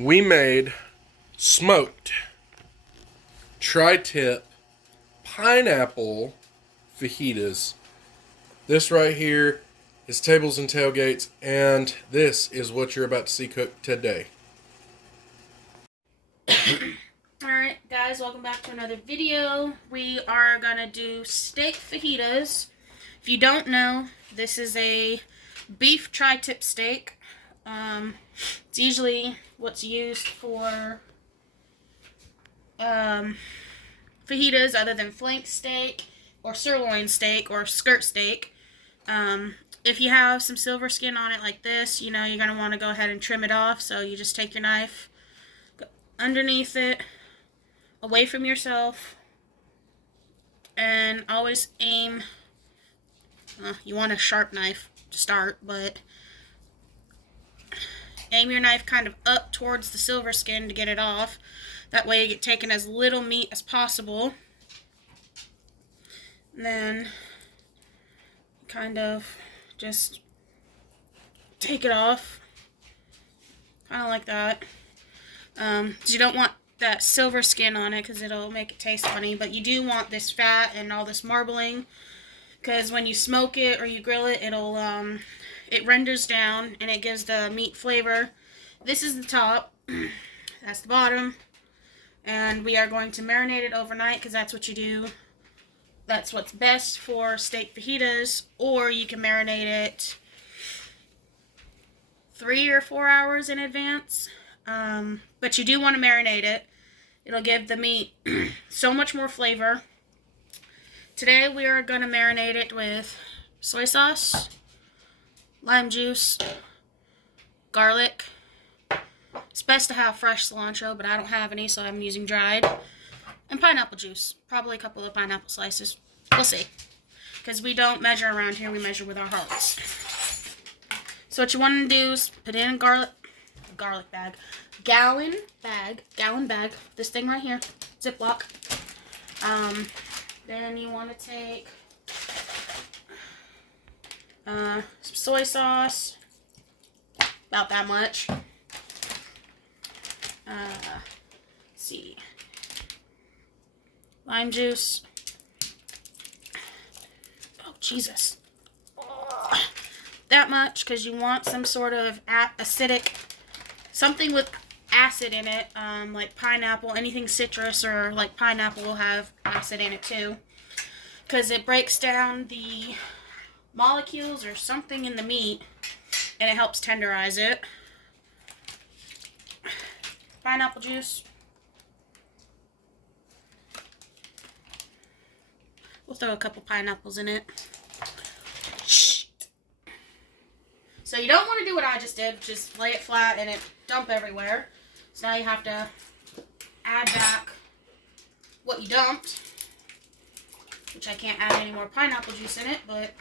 we made smoked tri-tip pineapple fajitas. This right here is tables and tailgates, and this is what you're about to see cooked today. Alright guys, welcome back to another video. We are gonna do steak fajitas. If you don't know, this is a beef tri-tip steak. It's usually what's used for fajitas other than flank steak or sirloin steak or skirt steak. If you have some silver skin on it like this, you know you're going to want to go ahead and trim it off. So you just take your knife, go underneath it, away from yourself, and always aim. You want a sharp knife to start, but aim your knife kind of up towards the silver skin to get it off. That way you get taken as little meat as possible. And then kind of just take it off. Kind of like that. You don't want that silver skin on it because it'll make it taste funny. But you do want this fat and all this marbling, because when you smoke it or you grill it, it renders down and it gives the meat flavor. This is the top. That's the bottom. And we are going to marinate it overnight because that's what you do. That's what's best for steak fajitas. Or you can marinate it 3 or 4 hours in advance. But you do want to marinate it. It'll give the meat so much more flavor. Today we are going to marinate it with soy sauce, lime juice, garlic. It's best to have fresh cilantro, but I don't have any, so I'm using dried. And pineapple juice. Probably a couple of pineapple slices. We'll see. Because we don't measure around here, we measure with our hearts. So what you want to do is put in a garlic bag. Gallon bag. This thing right here. Ziploc. Then you want to take some soy sauce. About that much. Let's see. Lime juice. Oh, Jesus. Oh, that much, because you want some sort of acidic, something with acid in it, like pineapple. Anything citrus or like pineapple will have acid in it too, because it breaks down the molecules or something in the meat, and it helps tenderize it. Pineapple juice. We'll throw a couple pineapples in it. So you don't want to do what I just did, just lay it flat and it dump everywhere. So now you have to add back what you dumped, which I can't add any more pineapple juice in it, but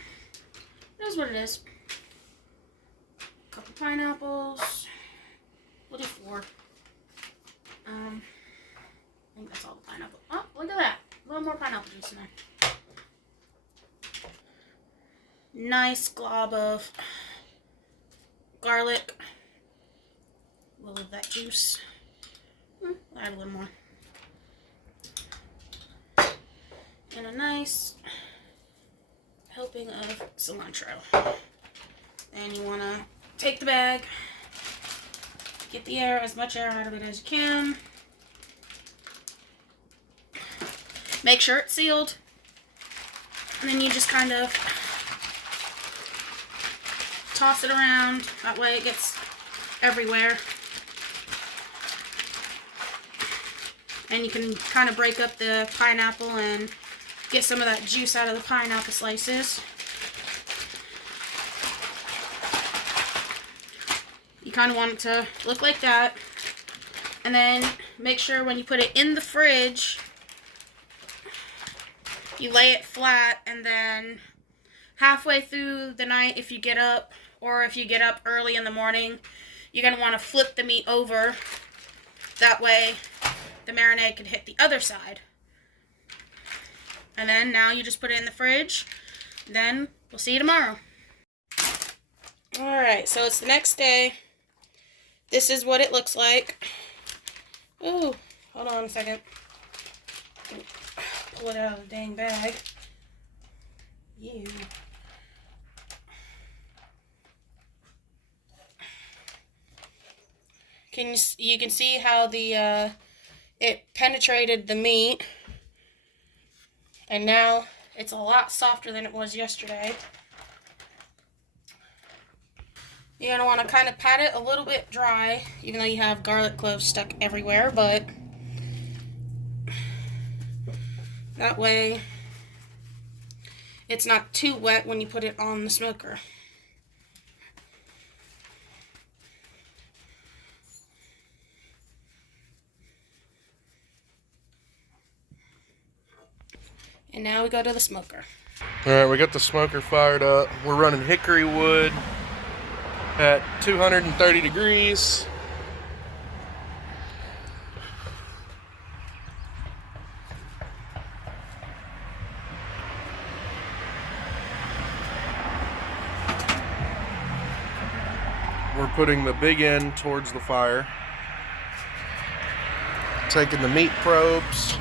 it is what it is. A couple pineapples. We'll do 4. I think that's all the pineapple. Oh, look at that. A little more pineapple juice in there. Nice glob of garlic. A little of that juice. I'll add a little more. And a nice helping of cilantro. And you want to take the bag, get the air, as much air out of it as you can. Make sure it's sealed. And then you just kind of toss it around. That way it gets everywhere. And you can kind of break up the pineapple and get some of that juice out of the pineapple slices. You kind of want it to look like that. And then make sure when you put it in the fridge, you lay it flat, and then halfway through the night, if you get up, or if you get up early in the morning, you're going to want to flip the meat over. That way the marinade can hit the other side. And then now you just put it in the fridge. Then we'll see you tomorrow. Alright, so it's the next day. this is what it looks like. Ooh, hold on a second. Pull it out of the dang bag. Ew. You can see how the it penetrated the meat, and now it's a lot softer than it was yesterday. You're going to want to kind of pat it a little bit dry, even though you have garlic cloves stuck everywhere, but that way it's not too wet when you put it on the smoker. And now we go to the smoker. Alright, we got the smoker fired up. We're running hickory wood at 230 degrees. We're putting the big end towards the fire. Taking the meat probes.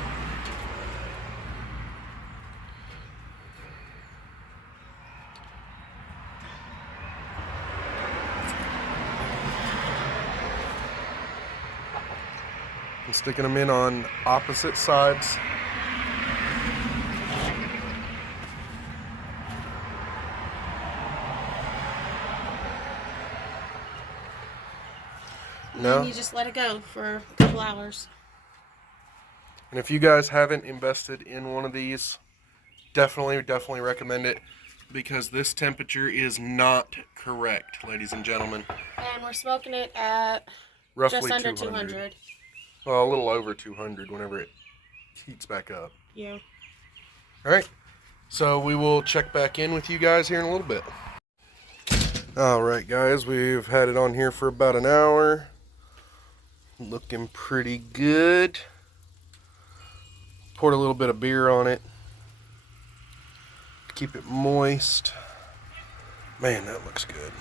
And sticking them in on opposite sides. And then you just let it go for a couple hours. And if you guys haven't invested in one of these, definitely recommend it, because this temperature is not correct, ladies and gentlemen. And we're smoking it at Roughly just under 200. Well, a little over 200 whenever it heats back up. Yeah. Alright, so we will check back in with you guys here in a little bit. Alright guys, we've had it on here for about an hour. Looking pretty good. Poured a little bit of beer on it to keep it moist. Man, that looks good.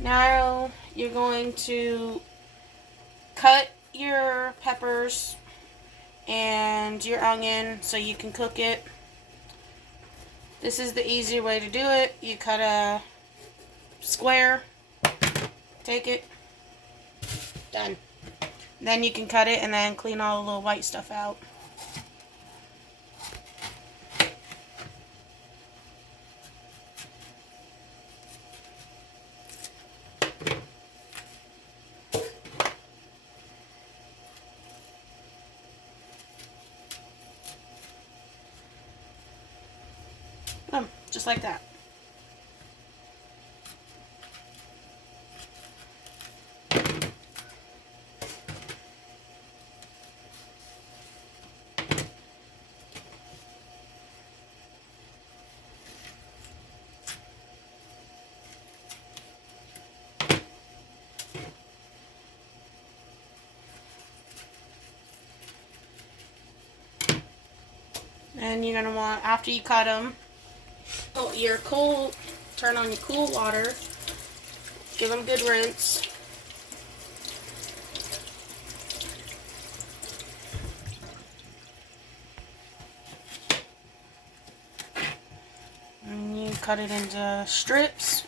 Now you're going to cut your peppers and your onion so you can cook it. This is the easy way to do it. You cut a square, take it, done. Then you can cut it and then clean all the little white stuff out. Just like that. And you're going to want, after you cut them, turn on your cool water, give them a good rinse. And you cut it into strips.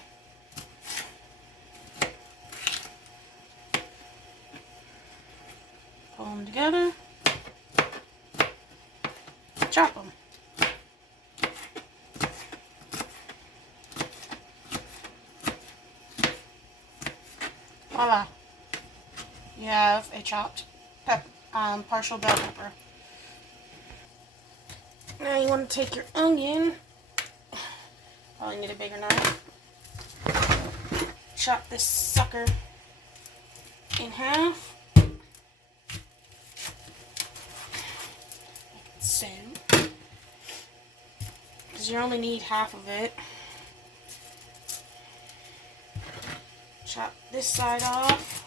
Pull them together. Chop them. Voila. You have a chopped partial bell pepper. Now you want to take your onion. Probably need a bigger knife. Chop this sucker in half. Like so. Because you only need half of it. Chop this side off.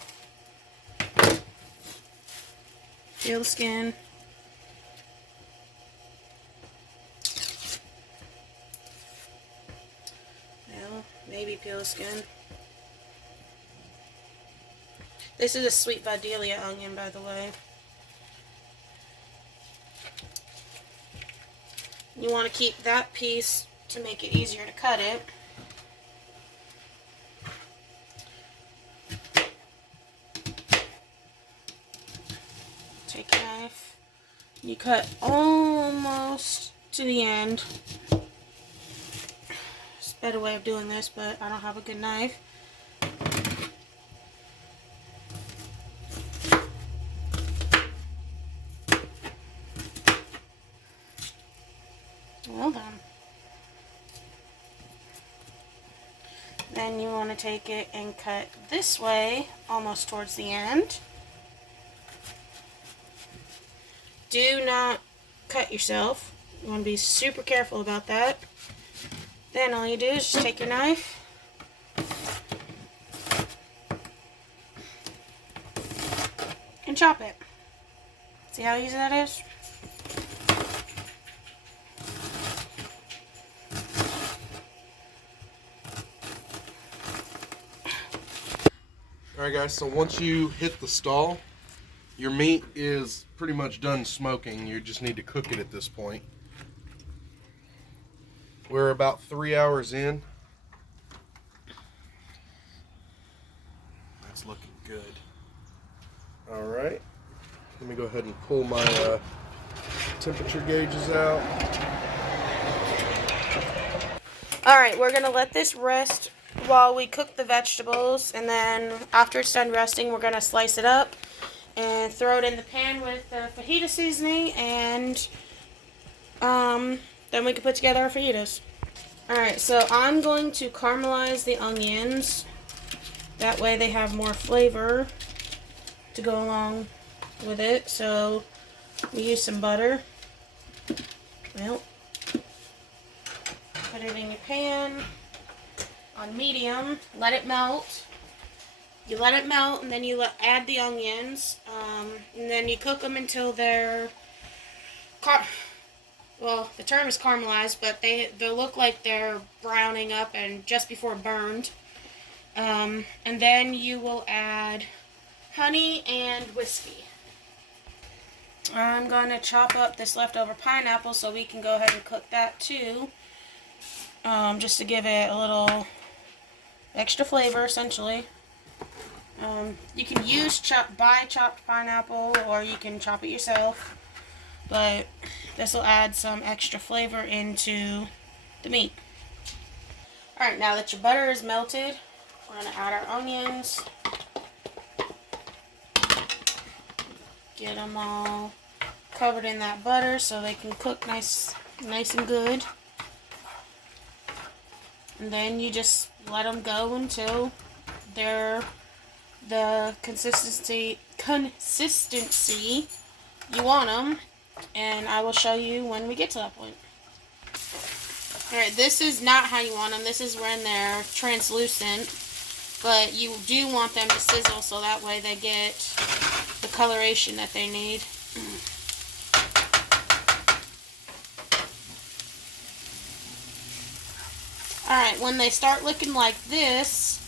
Peel the skin. Well, maybe peel the skin. This is a sweet Vidalia onion, by the way. You want to keep that piece to make it easier to cut it. Take a knife. You cut almost to the end. There's a better way of doing this, but I don't have a good knife. Well done. Then you want to take it and cut this way, almost towards the end. Do not cut yourself. You want to be super careful about that. Then all you do is just take your knife and chop it. See how easy that is? Alright guys, so once you hit the stall, your meat is pretty much done smoking. You just need to cook it at this point. We're about 3 hours in. That's looking good. Alright, let me go ahead and pull my temperature gauges out. Alright, we're going to let this rest while we cook the vegetables, and then after it's done resting, we're going to slice it up and throw it in the pan with the fajita seasoning, and then we can put together our fajitas. Alright, so I'm going to caramelize the onions. That way they have more flavor to go along with it. So we use some butter. Well, put it in your pan on medium. Let it melt. You let it melt, and then you add the onions, and then you cook them until they're, well, the term is caramelized, but they look like they're browning up and just before burned. And then you will add honey and whiskey. I'm going to chop up this leftover pineapple so we can go ahead and cook that too, just to give it a little extra flavor, essentially. You can use buy chopped pineapple, or you can chop it yourself, but this will add some extra flavor into the meat. Alright, now that your butter is melted, we're going to add our onions. Get them all covered in that butter so they can cook nice and good. And then you just let them go until they're the consistency you want them, and I will show you when we get to that point. Alright, this is not how you want them. This is when they're translucent, but you do want them to sizzle so that way they get the coloration that they need. Alright, when they start looking like this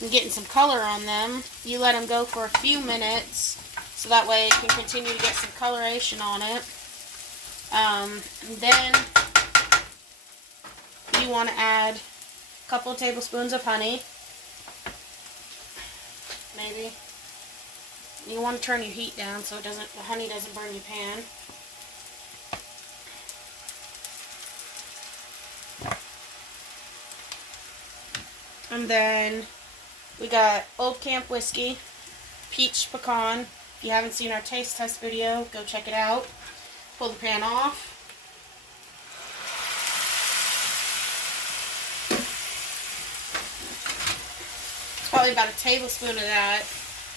and getting some color on them, you let them go for a few minutes so that way it can continue to get some coloration on it. Then you want to add a couple of tablespoons of honey. Maybe. You want to turn your heat down so the honey doesn't burn your pan. And then we got Old Camp Whiskey, Peach Pecan. If you haven't seen our taste test video, go check it out. Pull the pan off. It's probably about a tablespoon of that.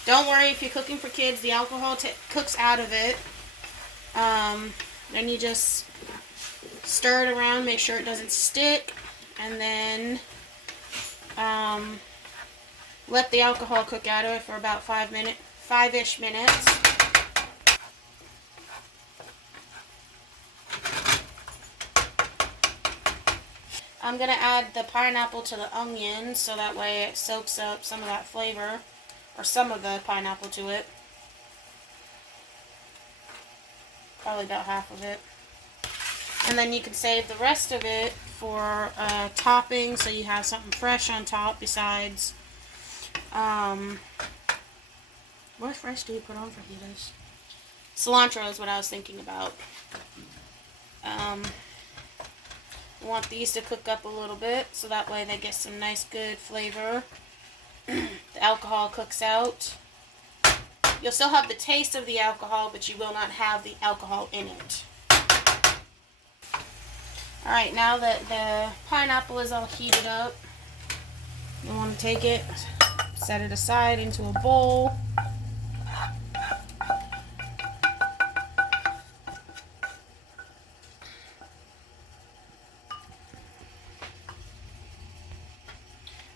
Don't worry if you're cooking for kids, the alcohol cooks out of it. Then you just stir it around, make sure it doesn't stick, and then let the alcohol cook out of it for about 5-ish minutes. I'm going to add the pineapple to the onion so that way it soaks up some of that flavor, or some of the pineapple to it. Probably about half of it. And then you can save the rest of it for topping, so you have something fresh on top besides, what fresh do you put on fajitas? Cilantro is what I was thinking about. We want these to cook up a little bit, so that way they get some nice good flavor. The alcohol cooks out. You'll still have the taste of the alcohol, but you will not have the alcohol in it. Alright, now that the pineapple is all heated up, you want to take it, set it aside into a bowl.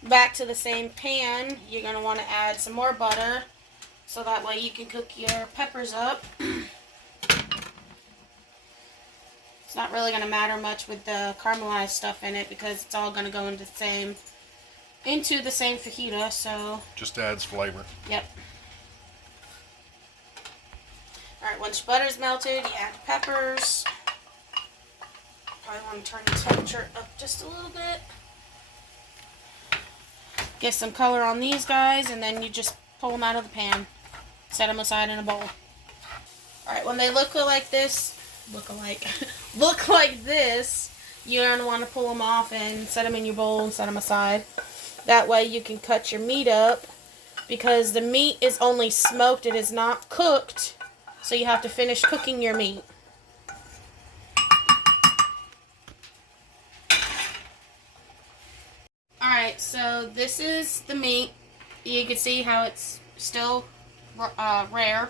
Back to the same pan, you're going to want to add some more butter, so that way you can cook your peppers up. It's not really going to matter much with the caramelized stuff in it because it's all going to go into the same fajita, so... Just adds flavor. Yep. Alright, once your butter's melted, you add the peppers. Probably want to turn the temperature up just a little bit. Get some color on these guys, and then you just pull them out of the pan. Set them aside in a bowl. Alright, when they look like this, look like this, you're going to want to pull them off and set them in your bowl and set them aside. That way you can cut your meat up, because the meat is only smoked, it is not cooked, so you have to finish cooking your meat. Alright, so this is the meat. You can see how it's still rare.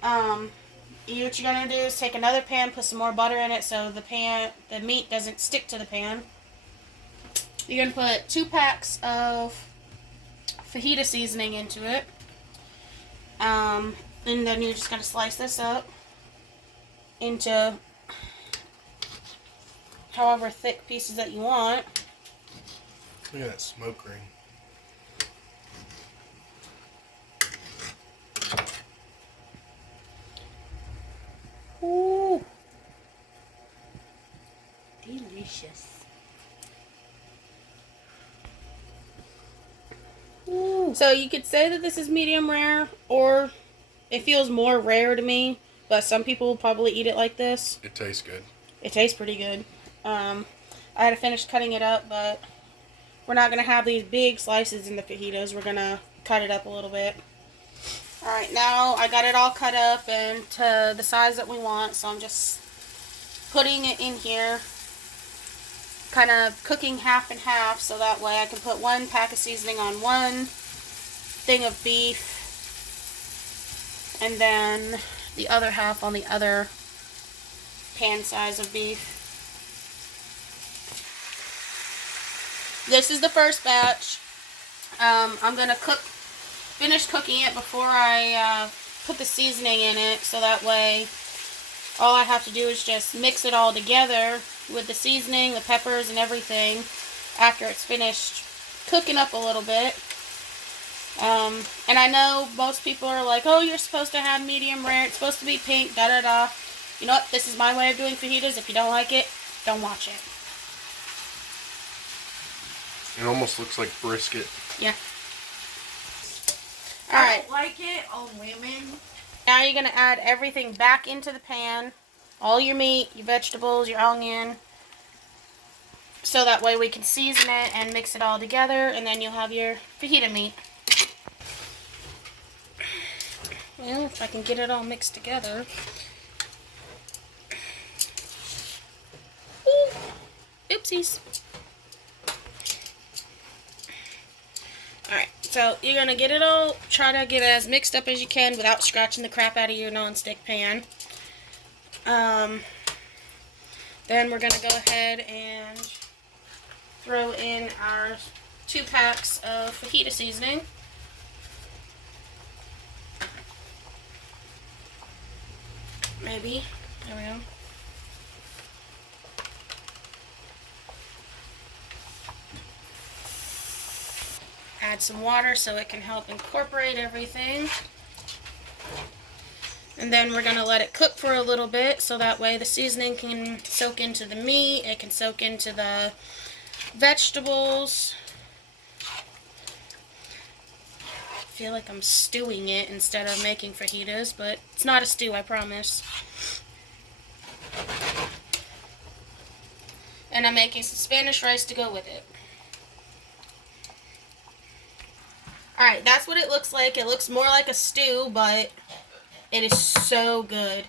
What you're going to do is take another pan, put some more butter in it so the meat doesn't stick to the pan. You're going to put 2 packs of fajita seasoning into it. And then you're just going to slice this up into however thick pieces that you want. Look at that smoke ring. Ooh. Delicious. Ooh. So you could say that this is medium rare, or it feels more rare to me, but some people will probably eat it like this. It tastes good. It tastes pretty good. I had to finish cutting it up, but we're not going to have these big slices in the fajitas. We're going to cut it up a little bit. Alright, now I got it all cut up and to the size that we want, so I'm just putting it in here, kind of cooking half and half, so that way I can put 1 pack of seasoning on 1 thing of beef, and then the other half on the other pan size of beef. This is the first batch. I'm going to finish cooking it before I put the seasoning in it, so that way all I have to do is just mix it all together with the seasoning, the peppers, and everything after it's finished cooking up a little bit. And I know most people are like, oh, you're supposed to have medium rare, it's supposed to be pink, da-da-da. You know what? This is my way of doing fajitas. If you don't like it, don't watch it. It almost looks like brisket. Yeah. I don't like it on women. Now you're going to add everything back into the pan. All your meat, your vegetables, your onion. So that way we can season it and mix it all together, and then you'll have your fajita meat. Well, if I can get it all mixed together. Ooh. Oopsies. Alright, so you're going to get it all, try to get it as mixed up as you can without scratching the crap out of your nonstick pan. Then we're going to go ahead and throw in our 2 packs of fajita seasoning. Maybe. There we go. add some water so it can help incorporate everything. And then we're going to let it cook for a little bit so that way the seasoning can soak into the meat, it can soak into the vegetables. I feel like I'm stewing it instead of making fajitas, but it's not a stew, I promise. And I'm making some Spanish rice to go with it. Alright, that's what it looks like. It looks more like a stew, but it is so good.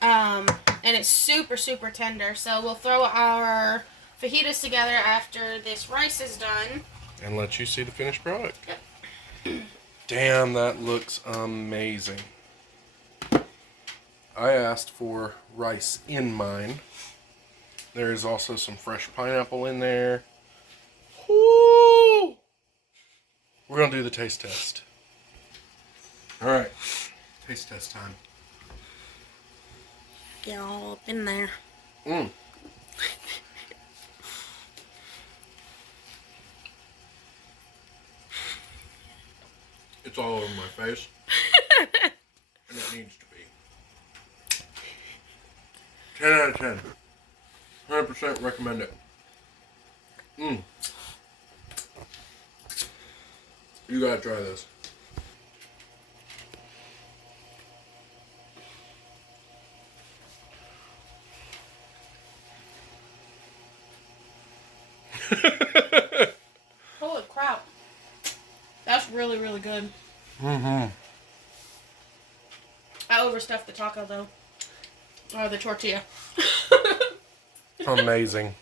And it's super, super tender. So we'll throw our fajitas together after this rice is done. And let you see the finished product. Yep. Damn, that looks amazing. I asked for rice in mine. There is also some fresh pineapple in there. Woo! We're going to do the taste test. Alright, taste test time. Get all up in there. Mmm. It's all over my face. And it needs to be. 10 out of 10. 100% recommend it. Mmm. You gotta try this. Holy crap. That's really, really good. Mm-hmm. I overstuffed the taco though. Or the tortilla. Amazing.